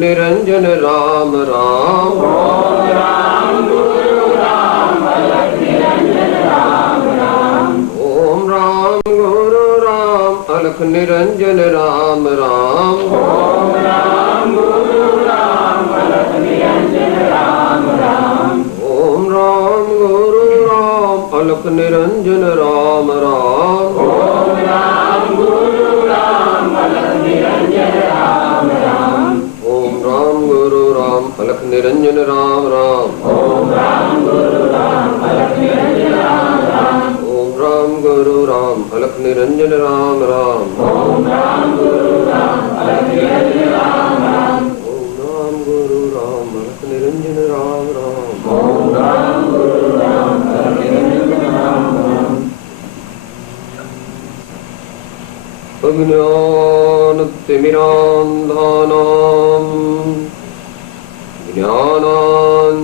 निरंजन राम राम। ओम राम गुरु राम अलख निरंजन राम राम। ओम राम गुरु राम अलख निरंजन राम राम। ओम राम गुरु राम अलख निरंजन राम राम। ओम राम गुरु राम अलख निरंजन राम राम। ओम राम गुरु राम अलख निरंजन राम राम। ओम राम गुरु राम अलख निरंजन राम राम। ओम राम गुरु राम अलख निरंजन राम राम। ओम राम गुरु राम अलख निरंजन राम राम। ओम राम गुरु राम अलख निरंजन राम राम। ओम राम गुरु राम अलख निरंजन राम राम। ओम राम गुरु राम अलख निरंजन राम राम। अज्ञानतिमिरान्धानां ज्ञानाञ्जनशलाकया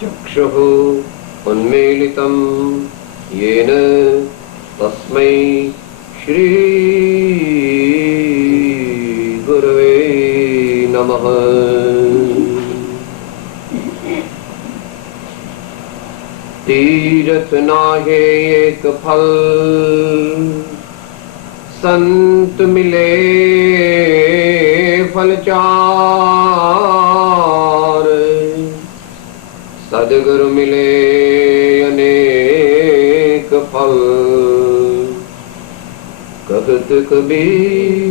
चक्षुः उन्मीलितं येन तस्मै श्री गुरवे नमः। तीरथ नाहे एक फल, संत मिले फल चार। सदगुरु मिले अनेक फल, कहत कबीर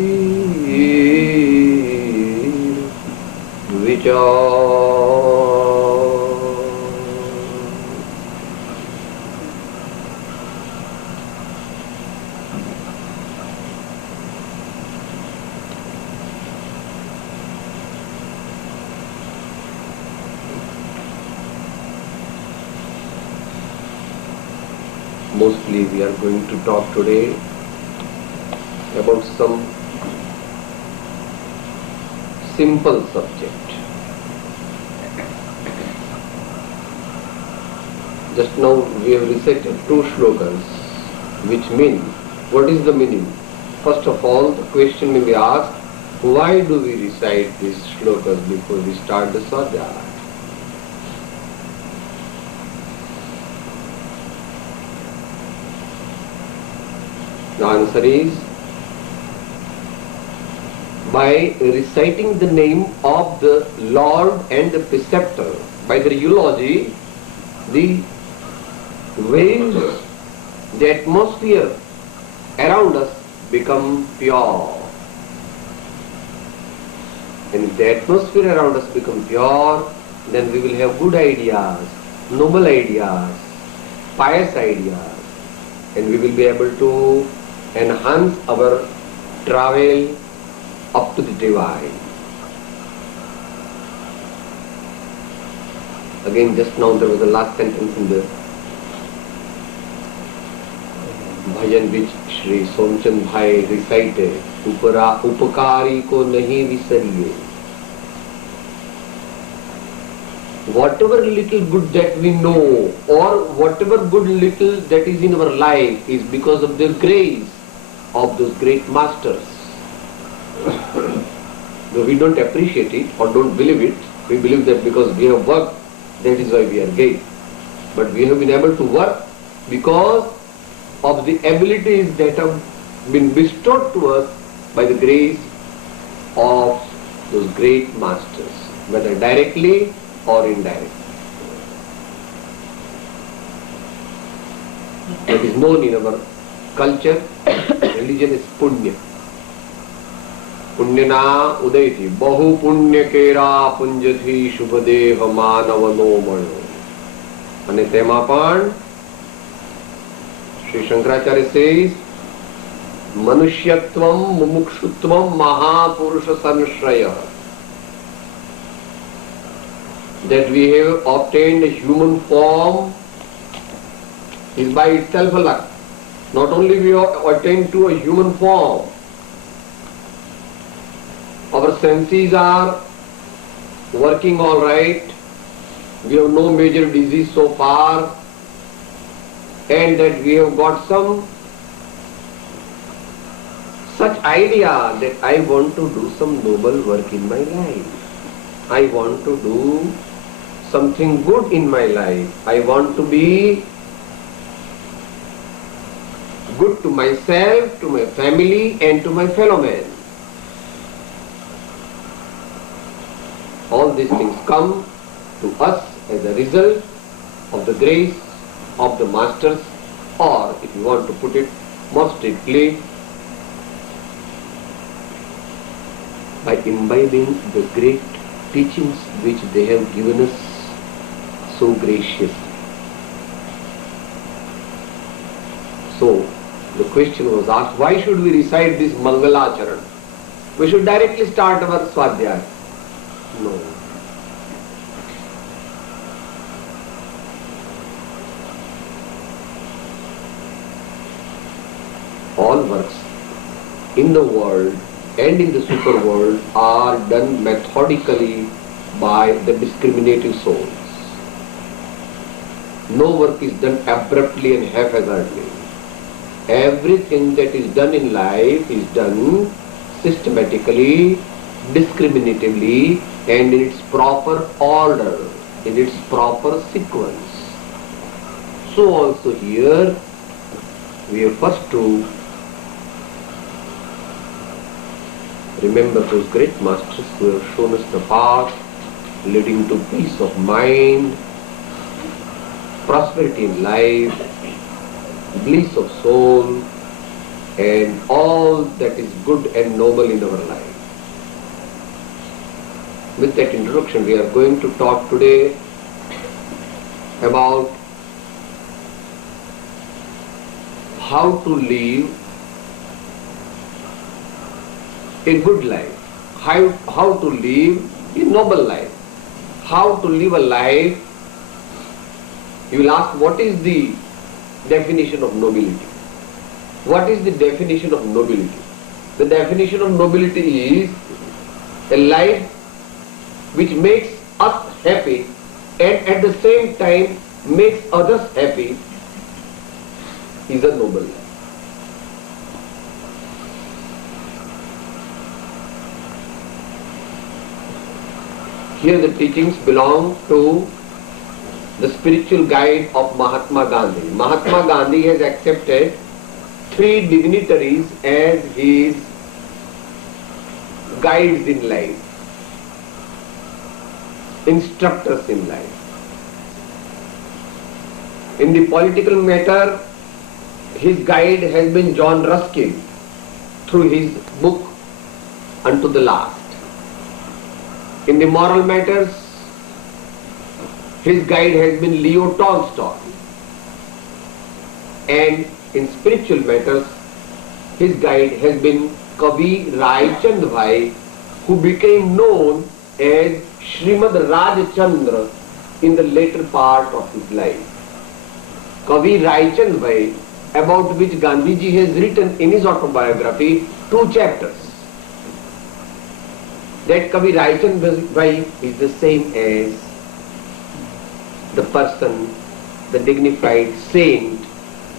विचार। Mostly we are going to talk today about some simple subject. Just now we have recited 2 shlokas which mean, what is the meaning? First of all, the question may be asked, why do we recite these shlokas before we start the sadhya? The answer is, by reciting the name of the Lord and the Preceptor, by the eulogy, the waves, the atmosphere around us become pure. And if the atmosphere around us become pure, then we will have good ideas, noble ideas, pious ideas, and we will be able to enhance our travel up to the divine. Again, just now there was the last sentence in the bhajan which Shri Somchand Bhai recited, upakari ko nahi visariye. Whatever little good that we know, or whatever good little that is in our life, is because of the grace of those great masters. Though we don't appreciate it or don't believe it, we believe that because we have worked, that is why we are great. But we have been able to work because of the abilities that have been bestowed to us by the grace of those great masters, whether directly or indirectly. That is known in our culture. Religion is punya. पुण्यना उदय थी, बहु पुण्य केरा पुंज थी शुभदेह मानवनो મળ્યો. અને તેમાં પણ શ્રી શંકરાચાર્ય says, મનુષ્યત્વમ મુમુક્ષુત્વમ મહાપુરુષ સંશ્રય. That we have obtained a human form is by itself a luck. Not only we have attained to a human form, our senses are working all right, we have no major disease so far, and that we have got some such idea that I want to do some noble work in my life. I want to do something good in my life. I want to be good to myself, to my family, and to my fellow men. All these things come to us as a result of the grace of the masters, or if you want to put it more strictly, by imbibing the great teachings which they have given us so graciously. So, the question was asked, why should we recite this Mangalacharan? We should directly start our Swadhyaya. No. All works in the world and in the super world are done methodically by the discriminative souls. No work is done abruptly and haphazardly. Everything that is done in life is done systematically, discriminatively, and in its proper order, in its proper sequence. So also here we have first to remember those great masters who have shown us the path leading to peace of mind, prosperity in life, bliss of soul, and all that is good and noble in our life. With that introduction, we are going to talk today about how to live a good life, how to live a noble life, how to live a life. You will ask, what is the definition of nobility? What is the definition of nobility? The definition of nobility is a life which makes us happy and at the same time makes others happy is a noble life. Here the teachings belong to the spiritual guide of Mahatma Gandhi. Mahatma Gandhi has accepted 3 dignitaries as his guides in life, instructors in life. In the political matter, his guide has been John Ruskin through his book Unto the Last. In the moral matters, his guide has been Leo Tolstoy. And in spiritual matters, his guide has been Kavi Rai Chand Bhai, who became known as Srimad Rajchandra in the later part of his life. Kavi Rai Chand Bhai, about which Gandhiji has written in his autobiography 2 chapters. That Kavi Rai Chand Bhai is the same as the person, the dignified saint,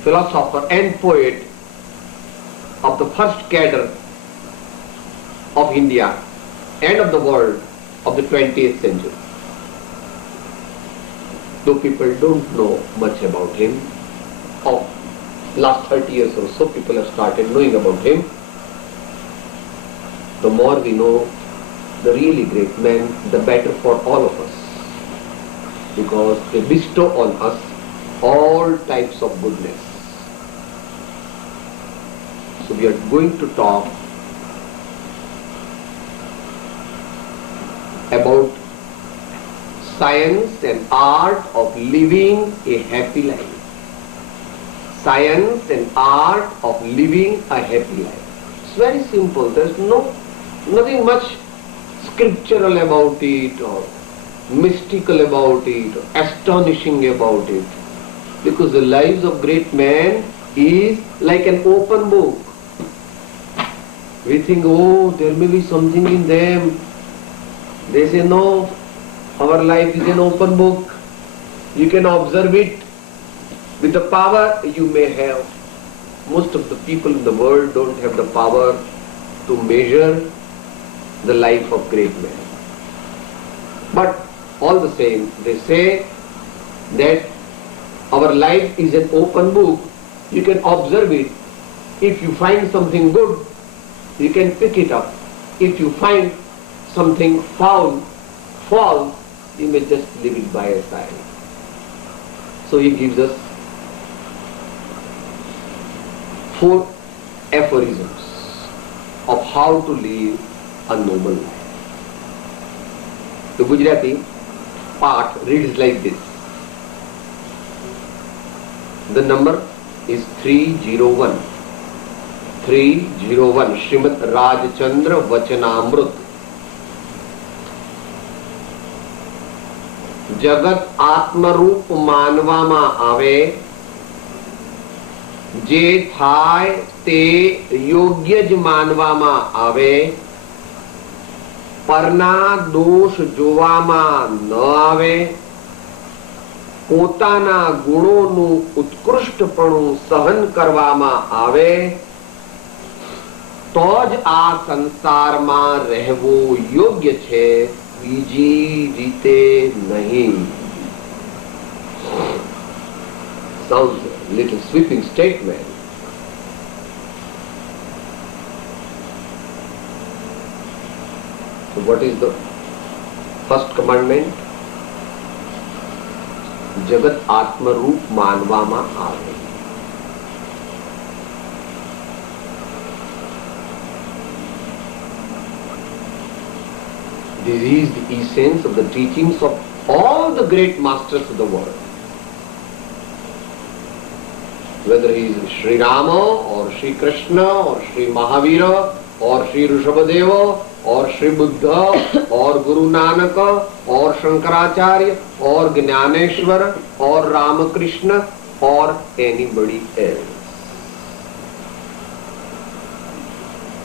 philosopher and poet of the first cadre of India and of the world of the 20th century. Though people don't know much about him, of last 30 years or so people have started knowing about him, the more we know the really great men, the better for all of us, because they bestow on us all types of goodness. So we are going to talk about science and art of living a happy life. Science and art of living a happy life. It's very simple. There's nothing much scriptural about it or mystical about it or astonishing about it. Because the lives of great men is like an open book. We think, oh, there may be something in them. They say, no, our life is an open book. You can observe it with the power you may have. Most of the people in the world don't have the power to measure the life of great men. But all the same, they say that our life is an open book. You can observe it. If you find something good, you can pick it up. If you find something foul, false, you may just leave it by your side. So he gives us 4 aphorisms of how to live a noble life. The Gujarati part reads like this. The number is 301. 301 Srimad Rajchandra Vachanamrut. જગત આત્મરૂપ માનવામાં આવે, જે થાય તે યોગ્ય જ માનવામાં આવે, પરના દોષ જોવામાં ન આવે, પોતાના ગુણોનું ઉત્કૃષ્ટપણું સહન કરવામાં આવે, તો જ આ સંસારમાં રહેવું યોગ્ય છે, બીજી રીતે નહીં. Sounds a little sweeping statement. So what is the first commandment? જગત આત્મરૂપ માનવામાં આવે. This is the essence of the teachings of all the great masters of the world. Whether he is Sri Rama or Sri Krishna or Sri Mahavira or Sri Rishabhadeva or Sri Buddha or Guru Nanak or Shankaracharya or Jnaneshwara or Ramakrishna or anybody else.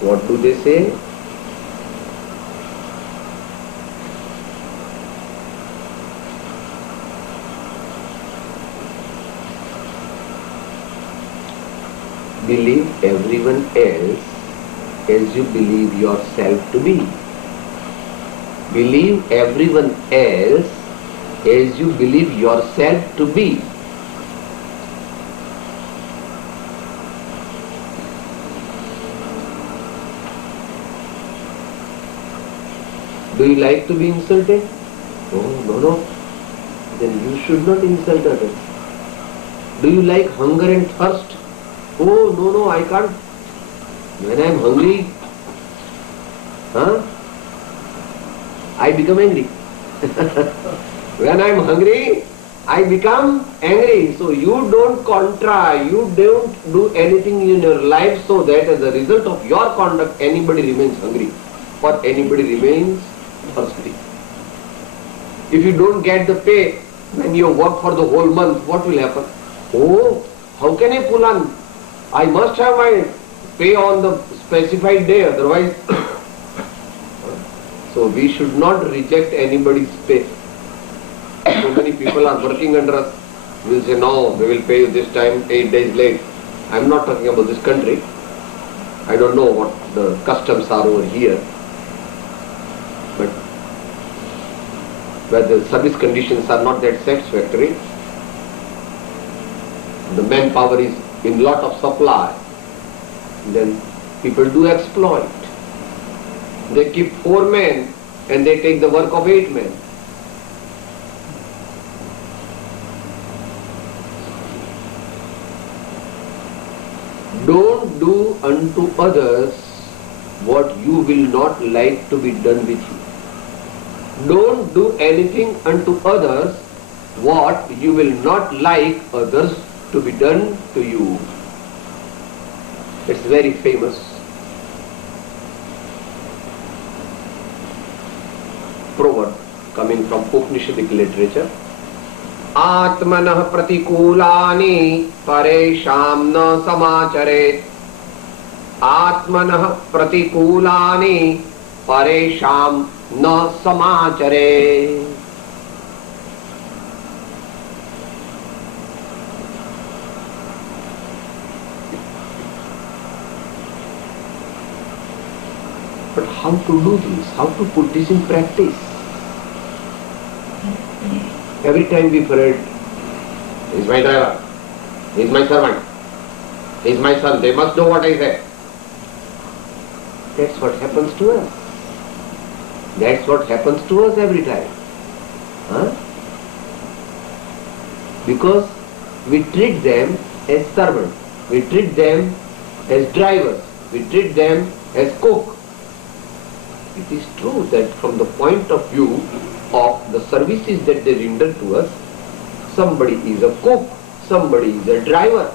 What do they say? Believe everyone else as you believe yourself to be. Believe everyone else as you believe yourself to be. Do you like to be insulted? Oh, no. Then you should not insult others. Do you like hunger and thirst? Oh, no, I can't. When I am hungry, I become angry. When I am hungry, I become angry. So you don't you don't do anything in your life so that as a result of your conduct anybody remains hungry or anybody remains thirsty. If you don't get the pay when you work for the whole month, what will happen? Oh, how can I pull on? I must have my pay on the specified day, otherwise. So we should not reject anybody's pay. So many people are working under us. We will say, no, we will pay you this time 8 days late. I am not talking about this country. I don't know what the customs are over here. But where the service conditions are not that satisfactory, the manpower is in lot of supply, then people do exploit. They keep 4 men and they take the work of 8 men. Don't do unto others what you will not like to be done with you. Don't do anything unto others what you will not like others to be done to you. It's very famous. Proverb coming from Upanishadic literature. Atmanah pratikulani paresham na samacharet. Atmanah pratikulani paresham na samacharet. But how to do this? How to put this in practice? Every time we parade, he is my driver, he is my servant, he is my son, they must do what I say. That's what happens to us. That's what happens to us every time. Huh? Because we treat them as servants, we treat them as drivers, we treat them as cook. It is true that from the point of view of the services that they render to us, somebody is a cook, somebody is a driver,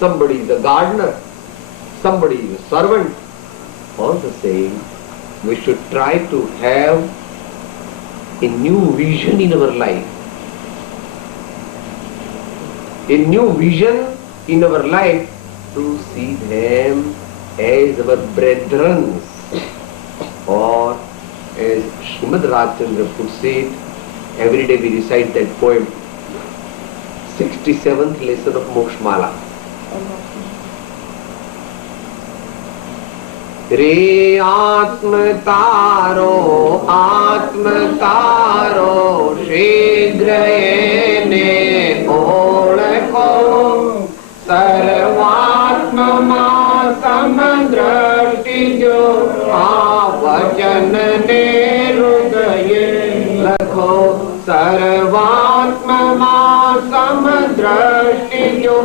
somebody is a gardener, somebody is a servant. All the same, we should try to have a new vision in our life. A new vision in our life to see them as our brethren, or as Srimad Rajchandra puts it, every day we recite that poem, 67th lesson of Mokshmala. रे आत्म तारो शीघ्र ने ओळखो सर्वात्मा समदृष्टि जो वचन ने हृदय लखो सर्वात्मा समदृष्टि जो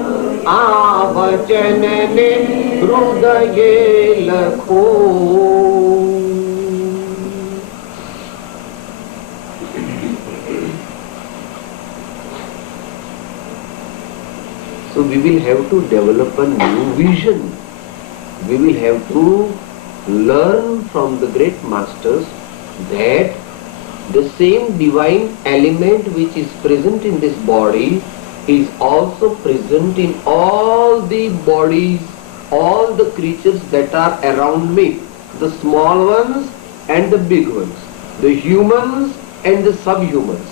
वचन ने हृदय लखो. So we will have to develop a new vision. We will have to learn from the great masters that the same divine element which is present in this body is also present in all the bodies, all the creatures that are around me, the small ones and the big ones, the humans and the subhumans,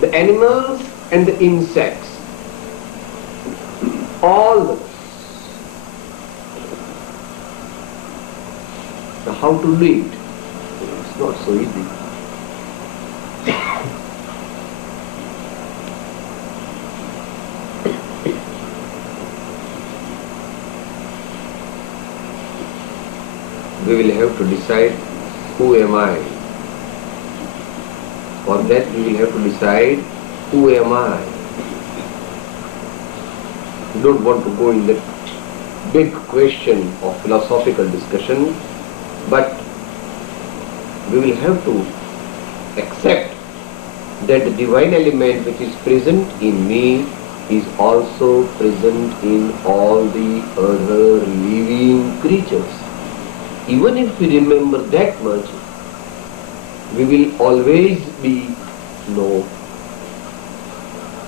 the animals and the insects, all of us. Now how to lead? It's not so easy. We will have to decide who am I. For that we will have to decide who am I. We don't want to go in the big question of philosophical discussion, but we will have to accept that the divine element which is present in me is also present in all the other living creatures. Even if we remember that much, we will always be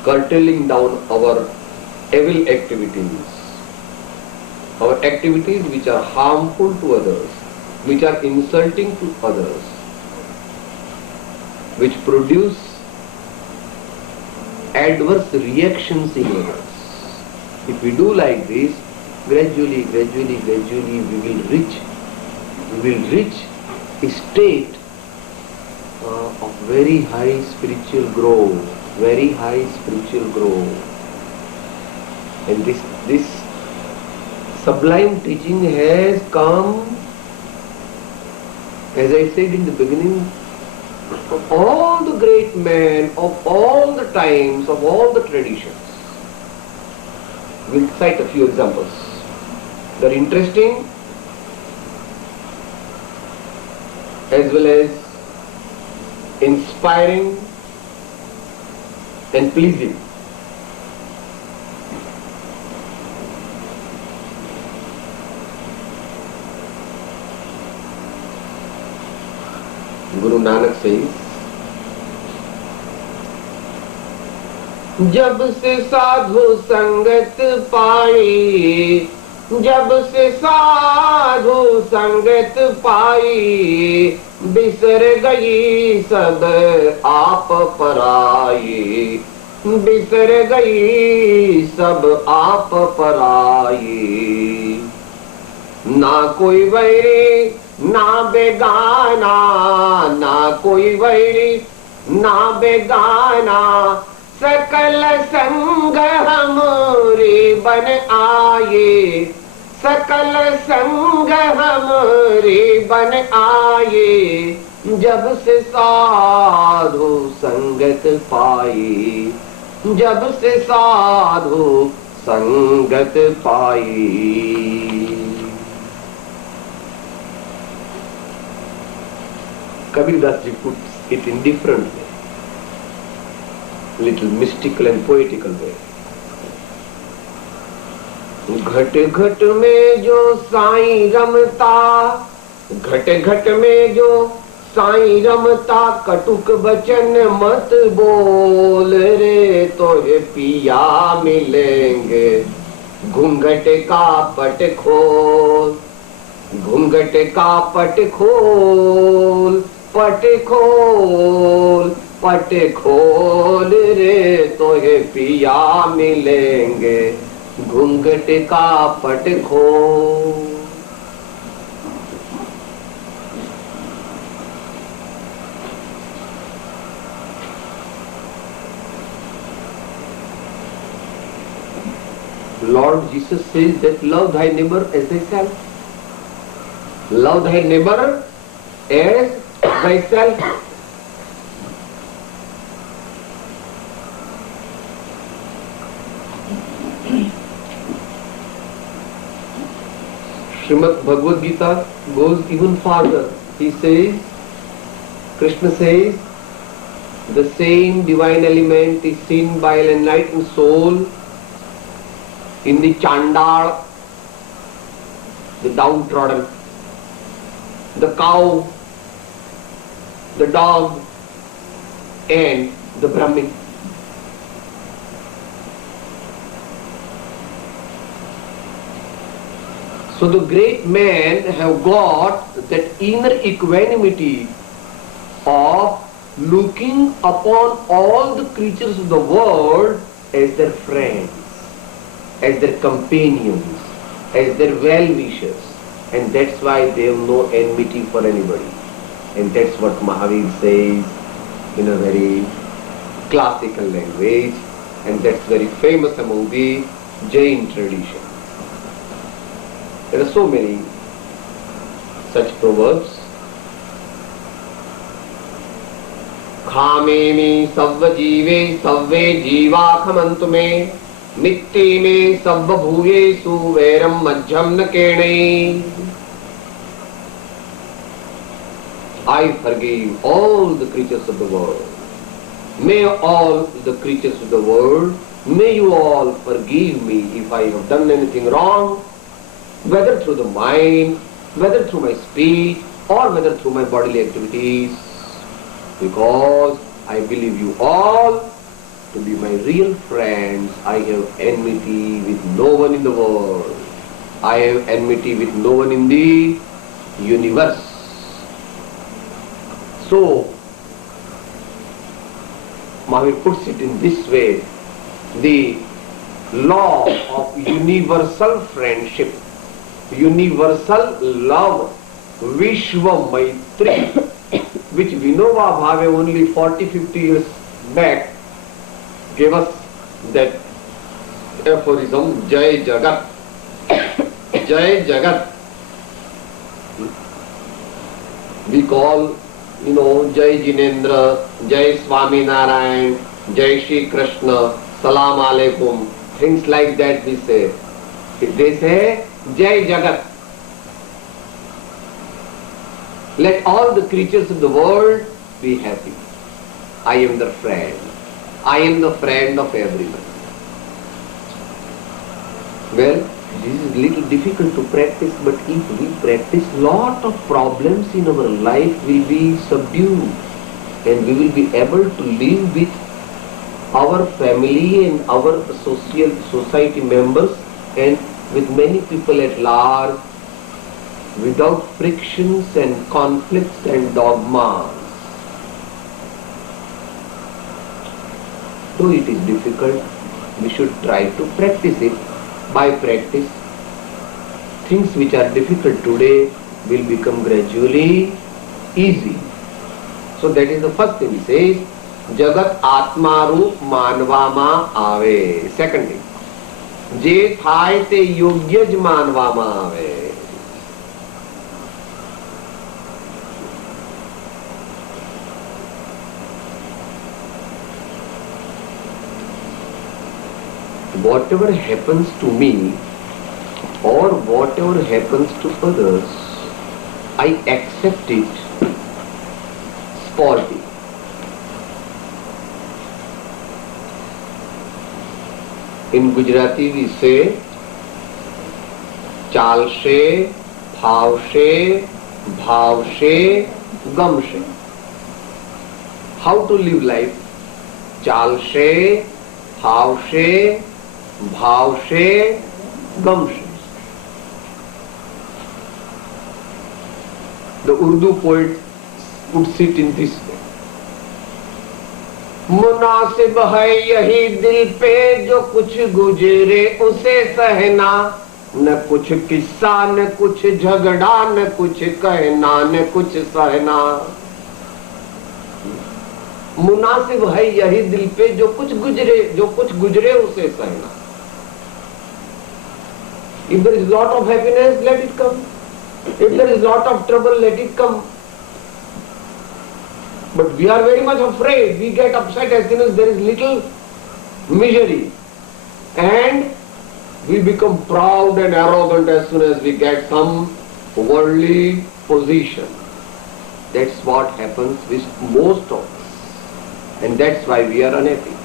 curtailing down our evil activities, our activities which are harmful to others, which are insulting to others, which produce adverse reactions in others. If we do like this, gradually we will reach a state of very high spiritual growth, and this sublime teaching has come, as I said in the beginning, of all the great men, of all the times, of all the traditions. We'll cite a few examples. They're interesting as well as inspiring and pleasing. Guru Nanak says, जब से साधु संगत पाई, जब से साधु संगत पाई, बिसर गई सब आप पराई, बिसर गई सब आप पराई। ना कोई वैरी ना बेगाना, ना कोई वैरी, ना बेगाना, सकल संग हमरे बन आए, सकल संग हमरे बन आए, जब से साधु संगत पाई, जब से साधु संगत पाई। Kabirdas ji puts it in different way, little mystical and poetical way. घट घट में जो साईं रमता, घट घट में जो साईं रमता, कटुक बचन मत बोल रे, तो ये पिया मिलेंगे घूंघट का पट खोल, घूंघट का पट खोल, पट खोल, पट खोल रे, तो ये पिया मिलेंगे घूंघट का पट खोल। Lord Jesus says that love thy neighbor as thyself. Love thy neighbor as thyself. Srimad Bhagavad Gita goes even farther. He says, Krishna says, the same divine element is seen by an enlightened soul in the Chandal, the downtrodden, the cow, the dog, and the Brahmin. So the great men have got that inner equanimity of looking upon all the creatures of the world as their friends, as their companions, as their well-wishers, and that's why they have no enmity for anybody. And that's what Mahavir says in a very classical language, and that's very famous among the Jain tradition. There are so many such proverbs. खामे में सव्व जीवे सव्वे जीवा खमंतु में मित्ते में सव्व भूयेषु वैरम मध्यम न Kene. I forgive all the creatures of the world. May all the creatures of the world, may you all forgive me if I have done anything wrong, whether through the mind, whether through my speech, or whether through my bodily activities, because I believe you all to be my real friends. I have enmity with no one in the world. I have enmity with no one in the universe. So, Mahavir puts it in this way, the law of universal friendship, universal love, Vishwa Maitri, which Vinoba Bhave only 40-50 years back gave us that aphorism, Jai Jagat, Jai Jagat. We call, Jai Jinendra, Jai Swami Narayan, Jai Shri Krishna, Salam Alaikum, things like that we say. If they say Jai Jagat, let all the creatures of the world be happy. I am their friend. I am the friend of everyone. Well, this is little difficult to practice, but if we practice, lot of problems in our life will be subdued, and we will be able to live with our family and our society members and with many people at large without frictions and conflicts and dogmas. Though it is difficult, we should try to practice it. By practice, things which are difficult today will become gradually easy. So that is the first thing he says, Jagat Atma Roop Manvama Ave. Second thing, Je Thai Te Yogyaj Manvama Ave. Whatever happens to me or whatever happens to others, I accept it sporty. In Gujarati we say, Chalshe, Phawshe, Bhavshe, Gamshe. How to live life? Chalshe, Phawshe, Bhavshe, Gamshe. The Urdu poet puts it in this way. मुनासिब है यही दिल पे जो कुछ गुजरे उसे सहना, न कुछ किस्सा न कुछ झगड़ा न कुछ कहना न कुछ सहना. मुनासिब है यही दिल पे जो कुछ गुजरे उसे सहना. If there is lot of happiness, let it come. If there is lot of trouble, let it come. But we are very much afraid. We get upset as soon as there is little misery. And we become proud and arrogant as soon as we get some worldly position. That's what happens with most of us. And that's why we are unhappy.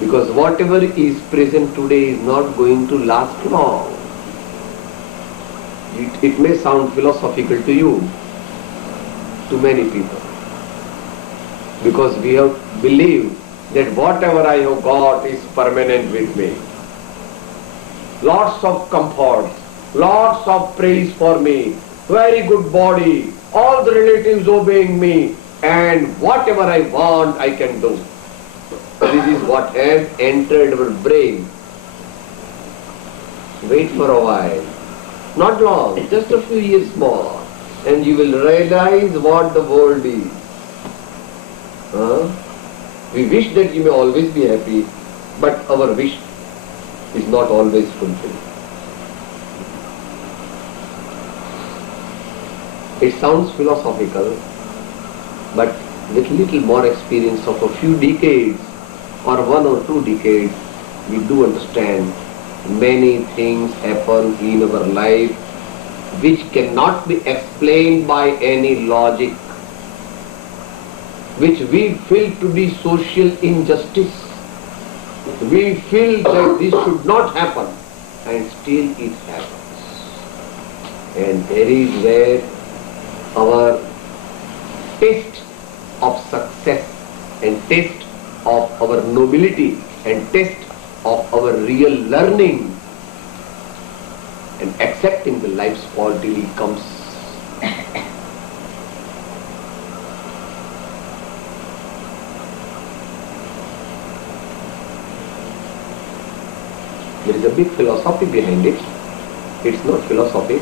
Because whatever is present today is not going to last long. It may sound philosophical to you, to many people, because we have believed that whatever I have got is permanent with me. Lots of comforts, lots of praise for me, very good body, all the relatives obeying me, and whatever I want I can do. This is what has entered our brain. Wait for a while, not long, just a few years more, and you will realize what the world is. We wish that you may always be happy, but our wish is not always fulfilled. It sounds philosophical, but with little more experience of a few decades or 1 or 2 decades, we do understand many things happen in our life which cannot be explained by any logic, which we feel to be social injustice. We feel that this should not happen, and still it happens. And there is where our taste of success and taste of our nobility and taste of our real learning and accepting the life's quality comes. There is a big philosophy behind it. It's not philosophy.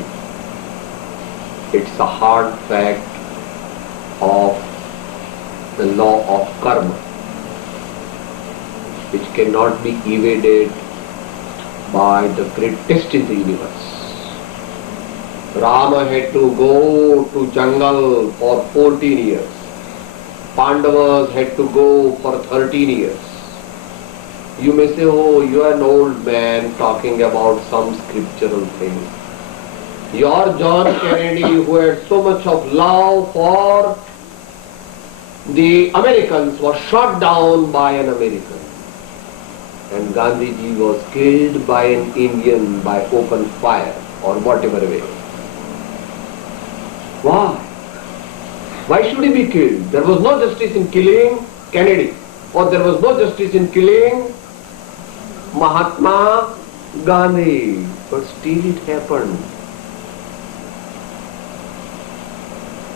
It's a hard fact of the law of karma, which cannot be evaded by the greatest in the universe. Rama had to go to jungle for 14 years. Pandavas had to go for 13 years. You may say, oh, you are an old man talking about some scriptural thing. Your John Kennedy, who had so much of love for the Americans, was shot down by an American. And Gandhiji was killed by an Indian by open fire or whatever way. Why? Why should he be killed? There was no justice in killing Kennedy, or there was no justice in killing Mahatma Gandhi, but still it happened.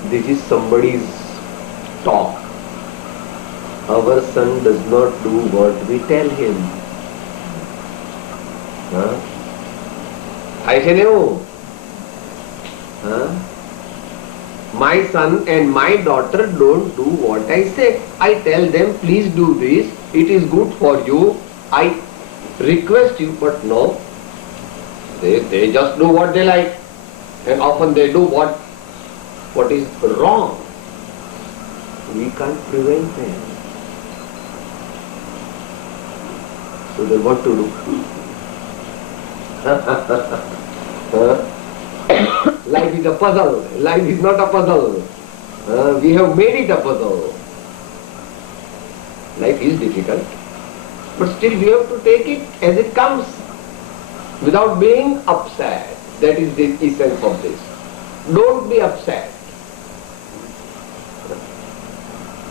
This is somebody's talk. Our son does not do what we tell him. ऐसे नहीं हो. Huh? My son and my daughter don't do what I say. I tell them, please do this, it is good for you, I request you, but no. They just do what they like, and often they do what is wrong. We can't prevent them. So then what to do? Life is a puzzle. Life is not a puzzle. We have made it a puzzle. Life is difficult, but still we have to take it as it comes, without being upset. That is the essence of this. Don't be upset.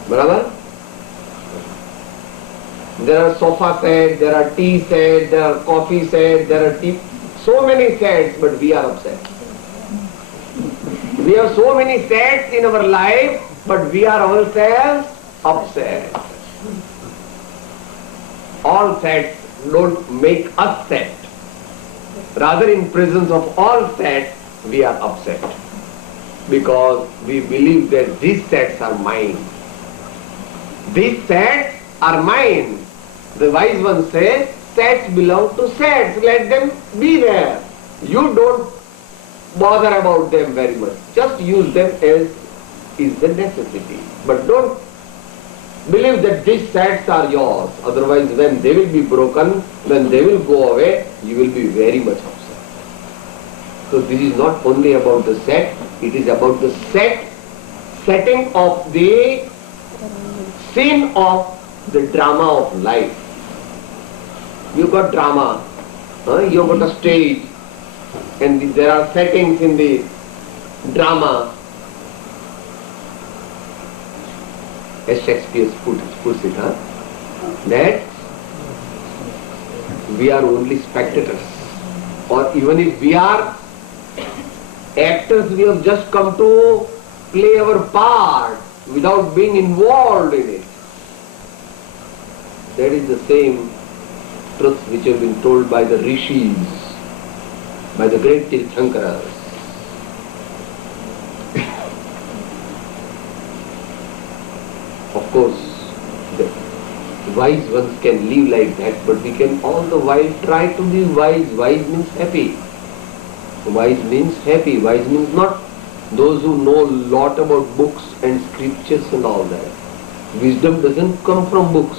Barabar? There are sofa sets, there are tea sets, there are coffee sets, there are tea, so many sets, but we are upset. We have so many sets in our life, but we are ourselves upset. All sets don't make us sad. Rather, in presence of all sets, we are upset. Because we believe that these sets are mine. These sets are mine. The wise one says, sets belong to sets, let them be there. You don't bother about them very much. Just use them as is the necessity. But don't believe that these sets are yours. Otherwise, when they will be broken, when they will go away, you will be very much upset. So this is not only about the set, it is about the setting of the scene of the drama of life. You got drama, you got a stage, and there are settings in the drama. As Shakespeare puts it, that we are only spectators. Or even if we are actors, we have just come to play our part without being involved in it. That is the same truth which have been told by the rishis, by the great Tirthankaras. Of course, the wise ones can live like that, but we can all the while try to be wise. Wise means happy. Wise means happy. Wise means not those who know a lot about books and scriptures and all that. Wisdom doesn't come from books.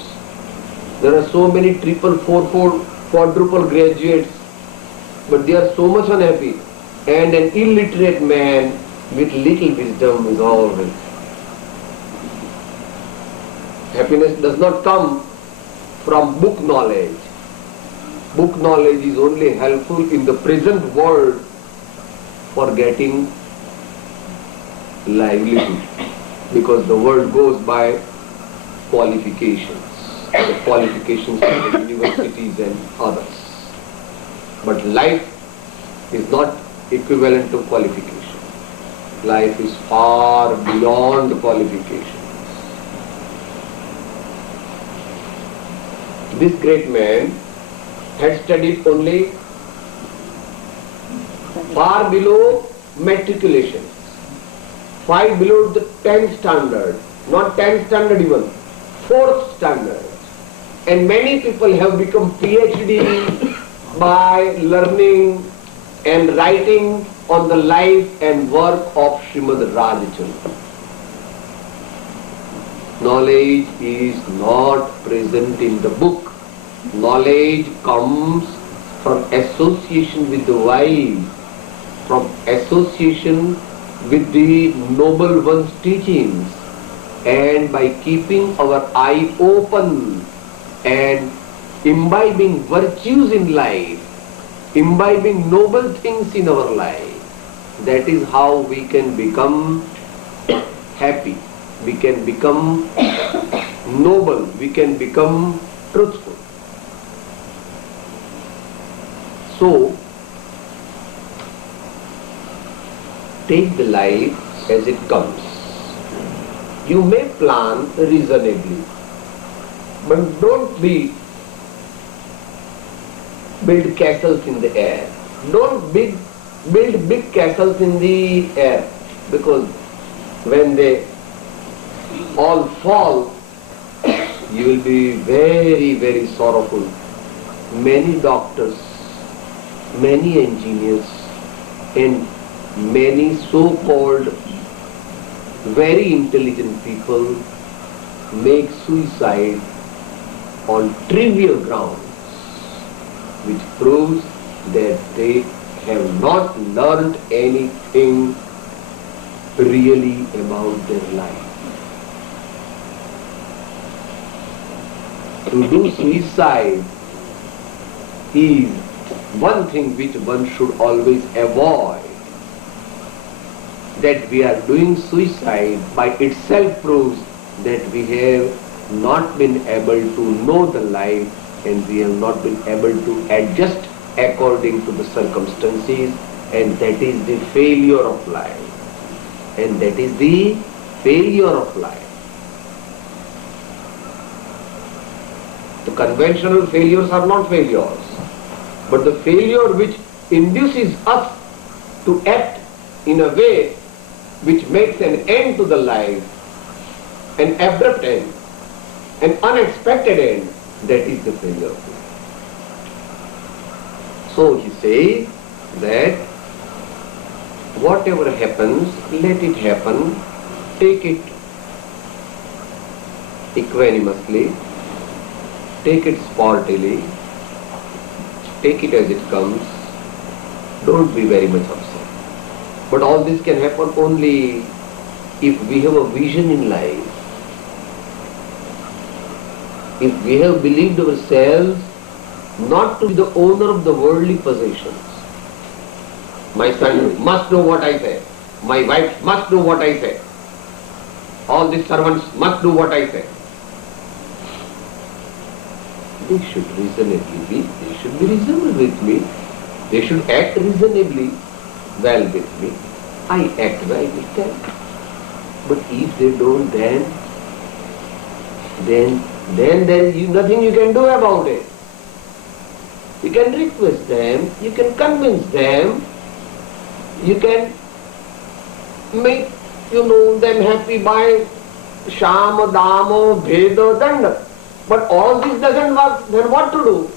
There are so many triple, fourfold, quadruple graduates, but they are so much unhappy. And an illiterate man with little wisdom is always. Happiness does not come from book knowledge. Book knowledge is only helpful in the present world for getting livelihood, because the world goes by qualifications, the qualifications of the universities and others. But life is not equivalent to qualification. Life is far beyond qualification. This great man had studied only far below matriculation, 5 below the 10th standard, not 10th standard even, 4th standard. And many people have become PhD by learning and writing on the life and work of Srimad Radhachandra. Knowledge is not present in the book. Knowledge comes from association with the wise, from association with the noble one's teachings, and by keeping our eye open and imbibing virtues in life, imbibing noble things in our life. That is how we can become happy, we can become noble, we can become truthful. So, take the life as it comes. You may plan reasonably, but don't build castles in the air. Don't build big castles in the air, because when they all fall, you will be very, very sorrowful. Many doctors, many engineers, and many so-called very intelligent people make suicide on trivial grounds, which proves that they have not learned anything really about their life. To do suicide is one thing which one should always avoid. That we are doing suicide by itself proves that we have not been able to know the life, and we have not been able to adjust according to the circumstances, and that is the failure of life. And that is the failure of life. The conventional failures are not failures, but the failure which induces us to act in a way which makes an end to the life, an abrupt end, an unexpected end, that is the failure. So he says that whatever happens, let it happen, take it equanimously, take it sportily, take it as it comes, don't be very much upset. But all this can happen only if we have a vision in life. If we have believed ourselves not to be the owner of the worldly possessions. My son must know what I say. My wife must know what I say. All the servants must do what I say. They should be reasonable with me. They should act reasonably well with me. I act well with them. But if they don't, then there is nothing you can do about it. You can request them, you can convince them, you can make, them happy by Shama, Dama, Veda, Danda. But all this doesn't work, then what to do?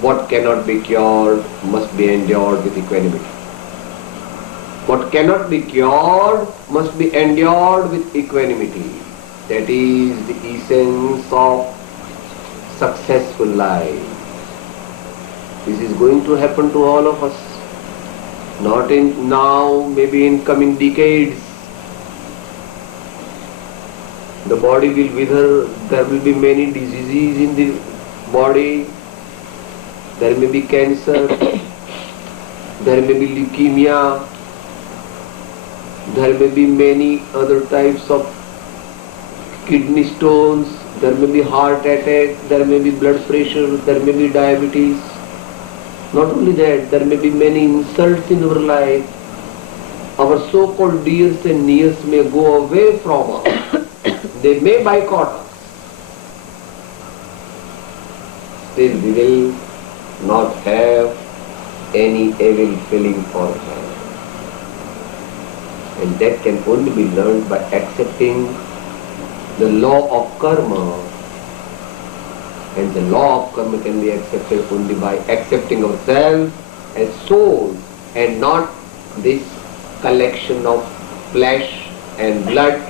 What cannot be cured must be endured with equanimity. What cannot be cured must be endured with equanimity. That is the essence of successful life. This is going to happen to all of us. Not in now, maybe in coming decades. The body will wither, there will be many diseases in the body. There may be cancer, there may be leukemia, there may be many other types of kidney stones, there may be heart attack, there may be blood pressure, there may be diabetes. Not only that, there may be many insults in our life. Our so-called dears and nears may go away from us. They may boycott us. Still we will not have any evil feeling for them. And that can only be learned by accepting the law of karma. And the law of karma can be accepted only by accepting ourselves as souls and not this collection of flesh and blood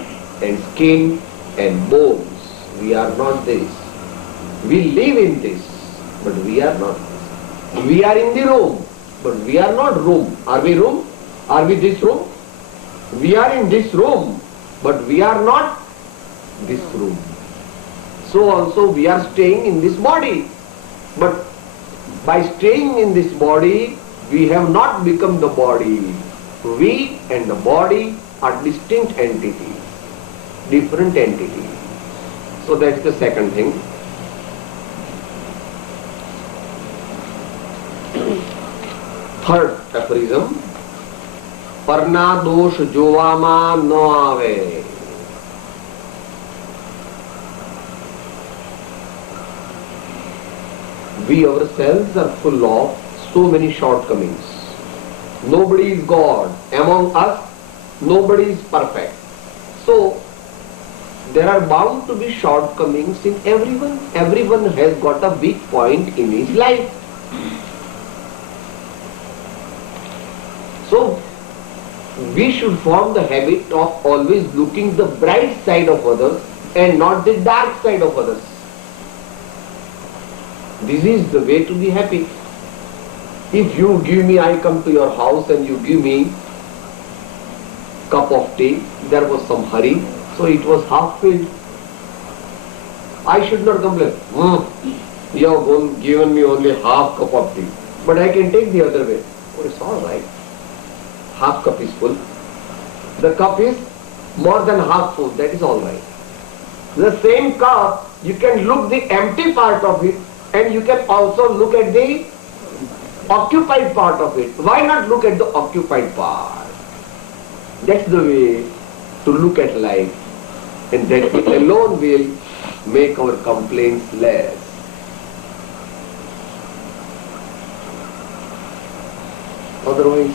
and skin and bones. We are not this. We live in this, but we are not this. We are in the room, but we are not room. Are we room? Are we this room? We are in this room, but we are not this room. So also we are staying in this body. But by staying in this body, we have not become the body. We and the body are distinct entities, different entities. So that's the second thing. Third aphorism, પરના દોષ જોવામાં ન આવે. We ourselves are full of so many shortcomings. Nobody is God. Among us, nobody is perfect. So, there are bound to be shortcomings in everyone. Everyone has got a weak point in his life. So, we should form the habit of always looking the bright side of others and not the dark side of others. This is the way to be happy. If you give me, I come to your house and you give me cup of tea, there was some hurry, so it was half filled. I should not complain. You have given me only half cup of tea, but I can take the other way. Oh, it's all right. Half cup is full. The cup is more than half full. That is all right. The same cup, you can look the empty part of it, and you can also look at the occupied part of it. Why not look at the occupied part? That's the way to look at life, and that alone will make our complaints less. Otherwise,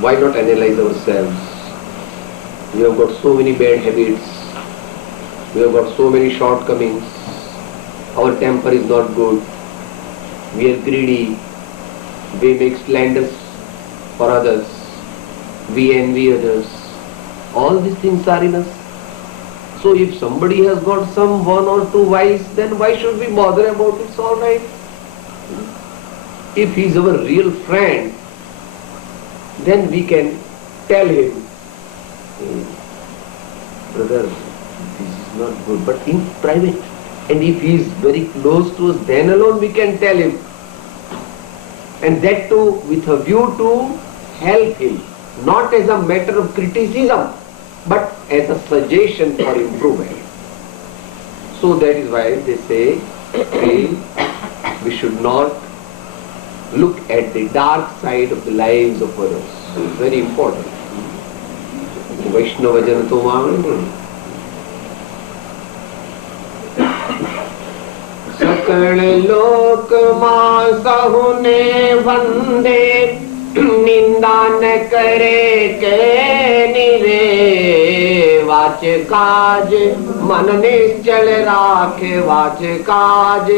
why not analyze ourselves? We have got so many bad habits. We have got so many shortcomings. Our temper is not good. We are greedy. We make slanders for others. We envy others. All these things are in us. So if somebody has got some one or two vices, then why should we bother about it? It's all right. If he is our real friend, then we can tell him, "Hey, brother, this is not good," but in private. And if he is very close to us, then alone we can tell him. And that too with a view to help him, not as a matter of criticism, but as a suggestion for improvement. So that is why they say we should not look at the dark side of the lives of others. It's very important. Vaishnava Jana to maave. सकल लोक मासहुने वंदे निंदा न करे के निरे watch काज मन निश्चल राखे watch काज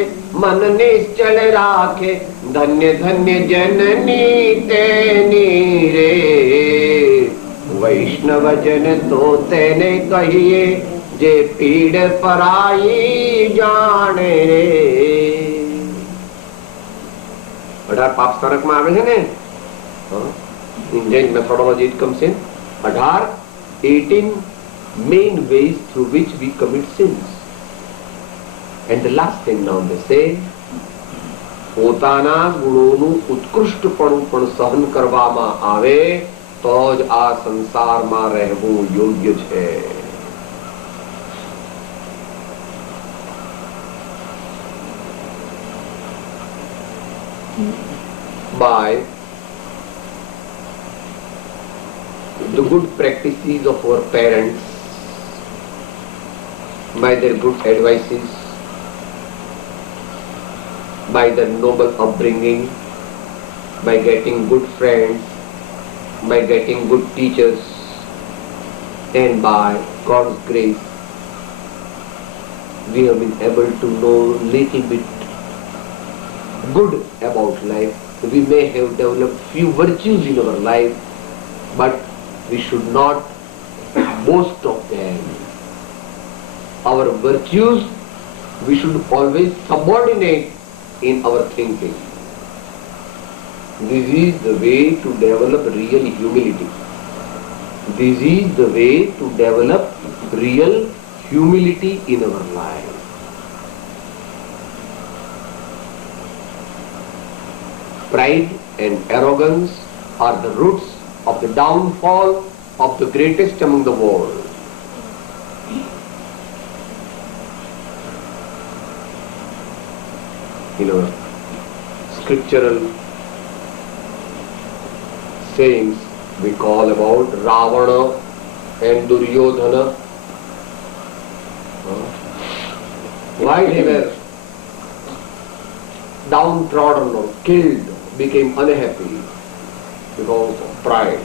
मन निश्चल राखे धन्य धन्य जननी ते नीरे वैष्णव जन तो तेने कहिए जे पीड़ पराई जाने रे 18 પાપ સ્તરકમાં આવે છે ને in Jain methodology it comes in 18 main ways through which we commit sins. And the last thing now they say પોતાના ગુણોનું ઉત્કૃષ્ટપણું પણ સહન કરવામાં આવે તો જ આ સંસારમાં રહેવું યોગ્ય છે. By the good practices of our parents, by their good advices, by their noble upbringing, by getting good friends, by getting good teachers, and by God's grace, we have been able to know little bit good about life. We may have developed few virtues in our life, but we should not boast of them. Our virtues we should always subordinate in our thinking. This is the way to develop real humility. This is the way to develop real humility in our life. Pride and arrogance are the roots of the downfall of the greatest among the world. In our scriptural sayings, we call about Ravana and Duryodhana. Why they were downtrodden or killed, became unhappy because of pride.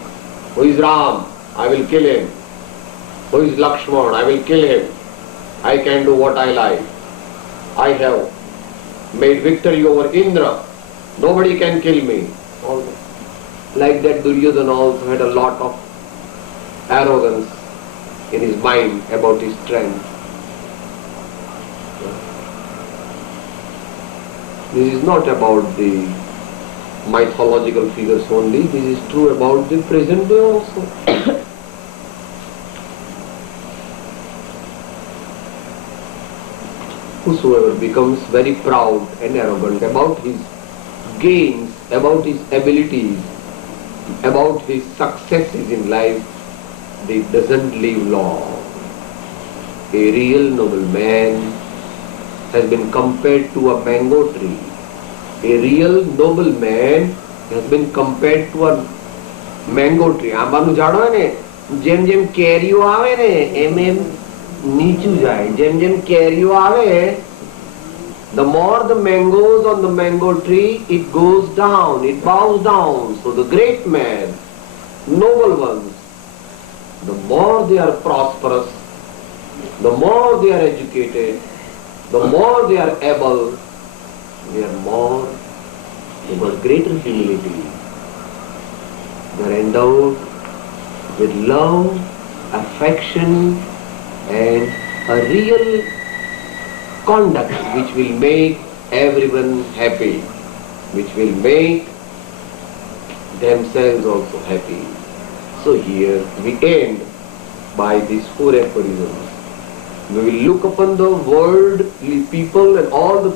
Who is Ram? I will kill him. Who is Lakshman? I will kill him. I can do what I like. I have made victory over Indra. Nobody can kill me. Like that, Duryodhana also had a lot of arrogance in his mind about his strength. This is not about the mythological figures only, this is true about the present day also. Whosoever becomes very proud and arrogant about his gains, about his abilities, about his successes in life, he doesn't live long. A real noble man has been compared to a mango tree. A real noble man has been compared to a mango tree. આંબાનું ઝાડ હોય ને, જેમ જેમ કેરીઓ આવે ને એમ એમ નીચું જાય. જેમ જેમ કેરીઓ આવે, the more the mangoes on the mango tree, it goes down, it bows down. So the great men, noble ones, the more they are prosperous, the more they are educated, the more they are able, they are more, they got greater humility. They are endowed with love, affection, and a real conduct which will make everyone happy, which will make themselves also happy. So here we end by these 4 aphorisms. We will look upon the worldly people and all the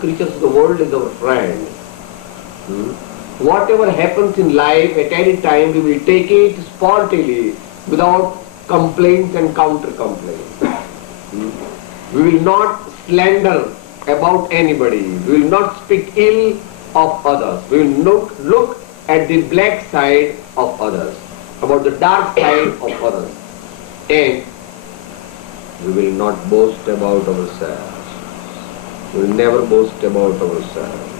creatures of the world as our friend. Whatever happens in life at any time, we will take it sportively without complaints and counter complaints. We will not slander about anybody. We will not speak ill of others. We will look at the black side of others, about the dark side of others. And we will not boast about ourselves. We will never boast about ourselves.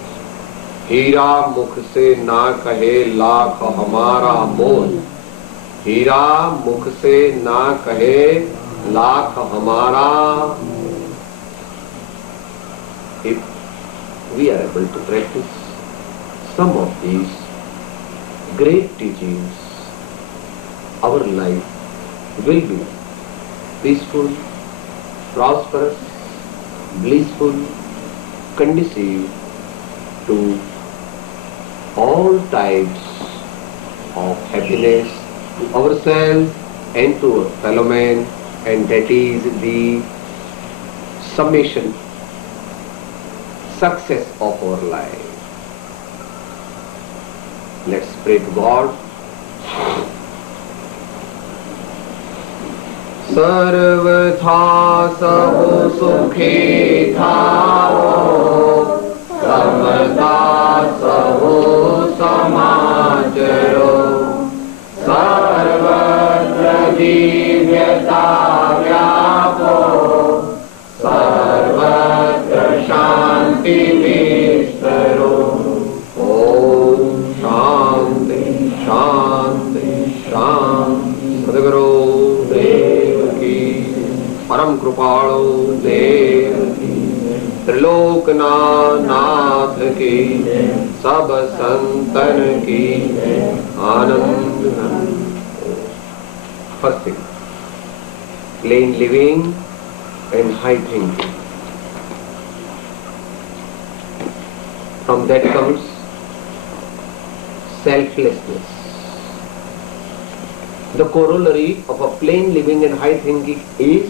हीरा मुख से ना कहे लाख हमारा मोल. हीरा मुख से ना कहे लाख हमारा. If we are able to practice some of these great teachings, our life will be peaceful, prosperous, blissful, conducive to all types of happiness to ourselves and to our fellow men, and that is the summation, success of our life. Let's pray to God. सर्वथा सब सुखी थाओ, सर्वदा सब समाचरो, सर्वत्र दिव्यता व्यापो, सर्वत्र शांति विस्तरो. ओम शांति शांति शांति. सद्गुरु परम कृपाणु देव की, त्रिलोकनाथ की, सब संतन की आनंद. First thing, plain living and high thinking. From that comes selflessness. The corollary of a plain living and high thinking is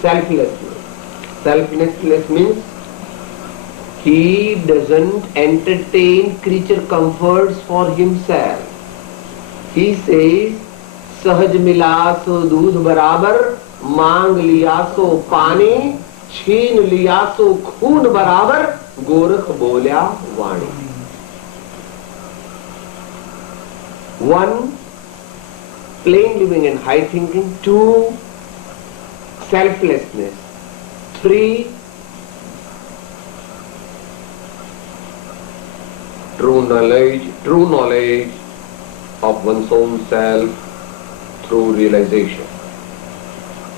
selflessness. Selflessness means he doesn't entertain creature comforts for himself. He says, सहज मिला सो दूध बराबर, मांग लिया सो पानी, छीन लिया सो खून बराबर, गोरख बोल्या वाणी. 1. Plain living and high thinking. 2. Selflessness. 3. true knowledge of one's own self through realization.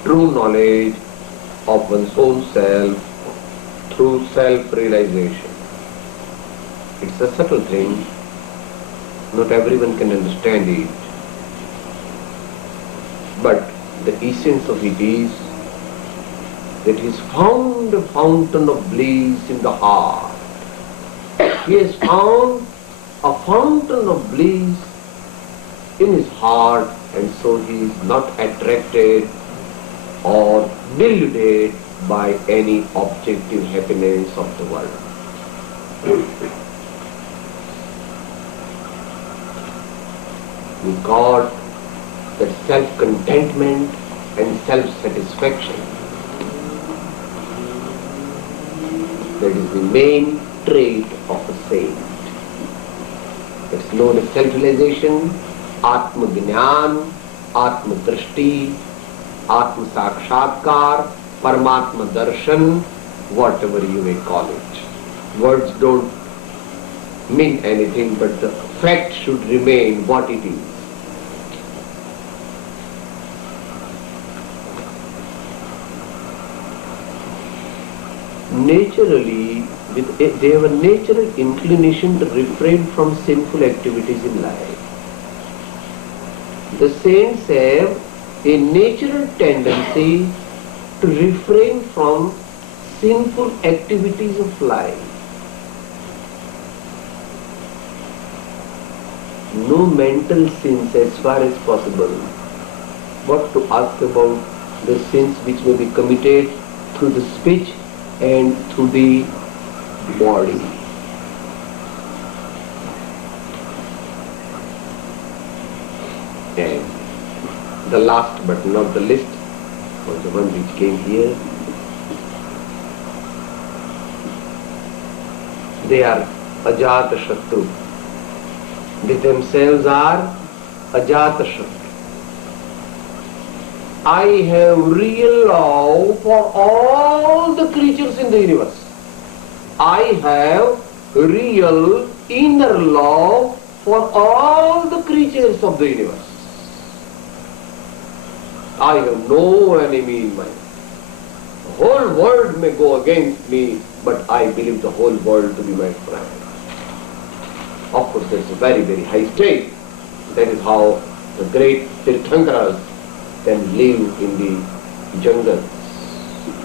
True knowledge of one's own self through self-realization. It's a subtle thing. Not everyone can understand it. But the essence of it is that he has found a fountain of bliss in the heart. He has found a fountain of bliss in his heart, and so he is not attracted or deluded by any objective happiness of the world. He got that self-contentment and self-satisfaction. That is the main trait of a saint. It's known as self-realization, Atma-Gyan, Atma-Drishti, Atma-Sakshatkar, Paramatma-Darshan, whatever you may call it. Words don't mean anything, but the fact should remain what it is. Naturally, they have a natural inclination to refrain from sinful activities in life. The saints have a natural tendency to refrain from sinful activities of life. No mental sins as far as possible. What to ask about the sins which may be committed through the speech and through the body. And the last but not the least was the one which came here. They are Ajata Shatru. They themselves are Ajata Shatru. I have real love for all the creatures in the universe. I have real inner love for all the creatures of the universe. I have no enemy in mind. The whole world may go against me, but I believe the whole world to be my friend. Of course, that's a very, very high state. That is how the great Tirthankaras can live in the jungles,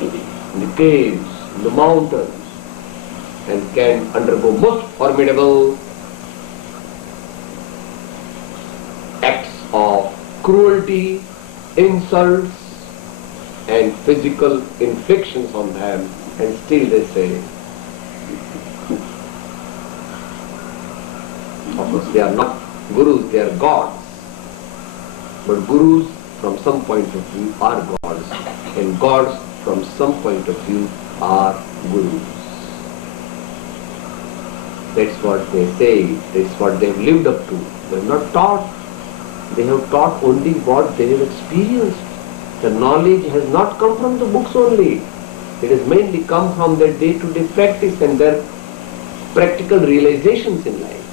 in the caves, in the mountains, and can undergo most formidable acts of cruelty, insults, and physical inflictions on them, and still they say, of course they are not gurus, they are gods. But gurus from some point of view are gods, and gods from some point of view are gurus. That's what they say, that's what they have lived up to. They have not taught. They have taught only what they have experienced. The knowledge has not come from the books only. It has mainly come from their day-to-day practice and their practical realizations in life.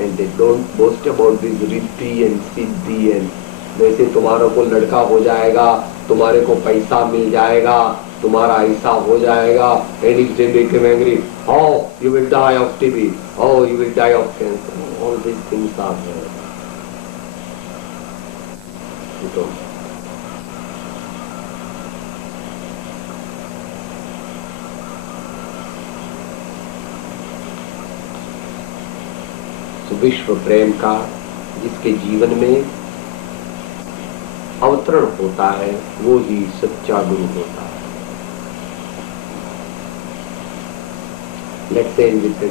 And they don't boast about this riddhi and siddhi and वैसे तुम्हारे को लड़का हो जाएगा, तुम्हारे को पैसा मिल जाएगा, तुम्हारा ऐसा हो जाएगा, and if they become angry, oh, you will die of TB, oh, you will die of cancer. All these things are there. You don't. तो विश्व प्रेम का जिसके जीवन में अवतरण होता है वो ही सच्चा गुरु होता है. लेट्स से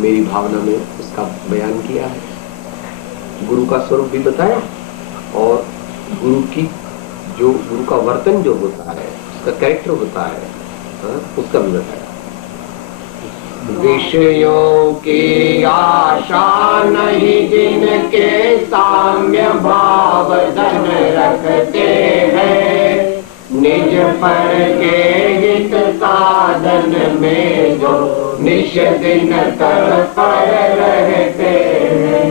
मेरी भावना में उसका बयान किया है, गुरु का स्वरूप भी बताया और गुरु की जो गुरु का वर्तन जो होता है, उसका कैरेक्टर होता है, उसका भी बताया. विषयों की आशा नहीं जिनके साम्य भाव धन रखते हैं, निज पर के हित साधन में जो निष्ठा निश दिन तत्पर रहते हैं।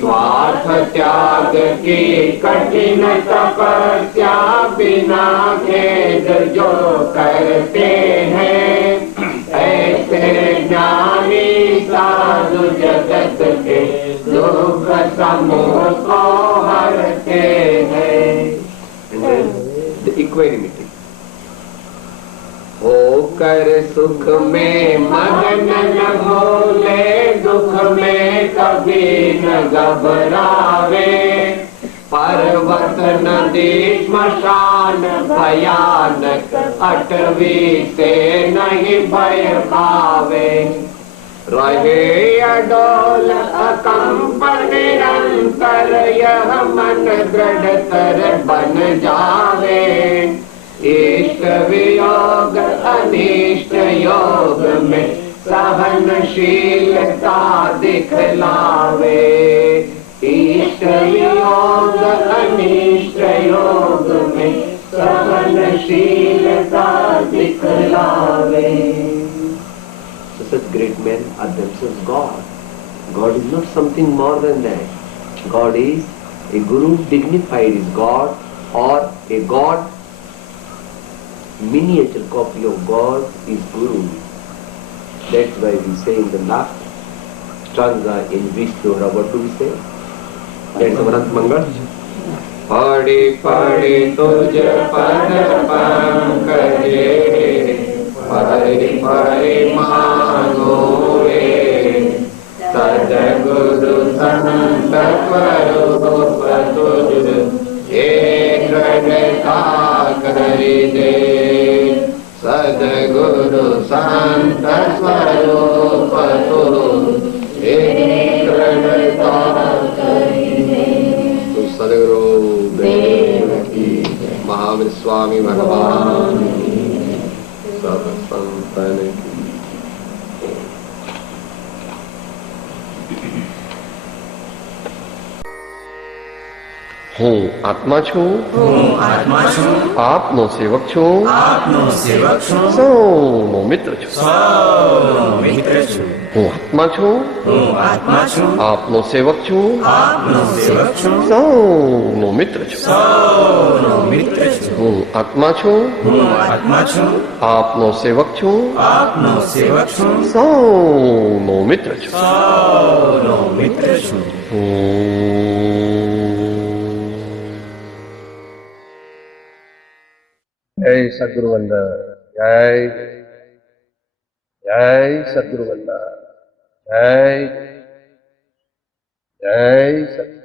स्वार्थ त्याग की कठिन तपस्या बिना खेद जो करते हैं, ऐसे ज्ञानी साधु जगत के दुख समूह को हरते हैं। And then the equanimity. होकर सुख में मगन न भूले, दुख में कभी न घबरावे। पर्वत नदी श्मशान भयानक, अटवी से नहीं भय भावे। रहे अडोल अकंप निरंतर, यह मन दृढ़तर बन जावे। इष्ट वियोग अनिष्ट योग में सहनशीलता दिखलावे। इष्ट वियोग अनिष्ट योग में सहनशीलता दिखलावे। So such great men are themselves God. God is not something more than that. God is a Guru dignified is God, or a God, miniature copy of God is Guru. That's why we say in the last stanza in Vishnu, what do we say? That's Amarant Mangal. पड़ी पड़ी तुझ पद पंकजे, परि परि मांगो रे। सद्गुरु संत स्वरूप तुझ एक दृढ़ता करि दे। सद्गुरु संत स्वरूप तुझ एक दृढ़ता करि दे। तो सद्गुरु देव की, महावीर स्वामी भगवान की, सब संतन की। હું આત્મા છું, આપનો સેવક છું, સૌનો મિત્ર છું। હું આત્મા છું, આપનો સેવક છું, સૌનો મિત્ર છું। હું આત્મા છું, આપનો સેવક છું, સૌનો મિત્ર છું। जय सद्गुरु वंदन, जय जय सद्गुरु वंदन, जय जय सद्गुरु।